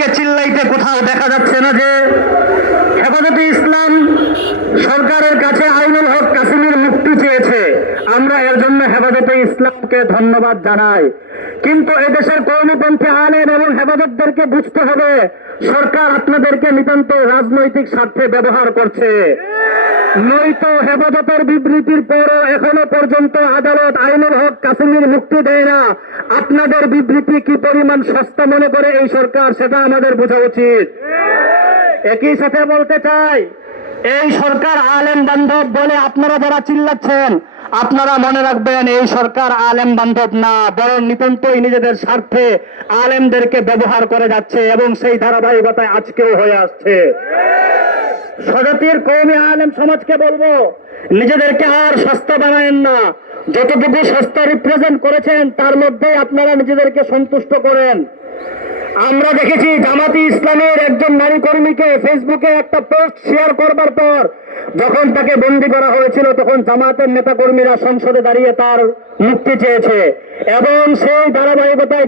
আমাদেরকে চিল্লাইতে কোথাও দেখা যাচ্ছে না যে হেফাজতে ইসলাম সরকারের কাছে আইনুল হক কাসেমীর মুক্তি চেয়েছে। আমরা এর জন্য হেফাজতে ইসলামকে ধন্যবাদ জানাই। কিন্তু এদেশের কর্মপন্থী আলেম এবং হেফাজতদেরকে বুঝতে হবে, সরকার আপনাদেরকে নিতান্ত রাজনৈতিক স্বার্থে ব্যবহার করছে। নয়তো হেফাজতের বিবৃতির পরও এখনো পর্যন্ত আদালত আইনুল হক কাসেমীর মুক্তি দেয় না। আপনাদের বিবৃতি কি পরিমাণ সস্তা মনে করে এই সরকার, সেটা আমাদের বোঝা উচিত। একই সাথে বলতে চাই, এই সরকার আলেম বান্ধব বলে আপনারা যারা চিল্লাচ্ছেন, আপনারা মনে রাখবেন এই সরকার আলেম বান্ধব না, বরং নিতান্তই নিজেদের স্বার্থে আলেমদেরকে ব্যবহার করে যাচ্ছে এবং সেই ধারাবাহিকতায় আজকেও হয়ে আসছে। স্বজাতির কওমি আলেম সমাজকে বলবো, নিজেদেরকে আর সস্তা বানায়েন না। যতটুকু সস্তা রিপ্রেজেন্ট করেছেন তার মধ্যে আপনারা নিজেদেরকে সন্তুষ্ট করেন। আমরা দেখেছি জামাতি ইসলামের একজন নারী কর্মীকে ফেসবুকে একটা পোস্ট শেয়ার করবার পর যখন তাকে বন্দী করা হয়েছিল, তখন জামাতের নেতা কর্মীরা সংসদে দাঁড়িয়ে তার মুক্তি চেয়েছে এবং সেই ধারাবাহিকতায়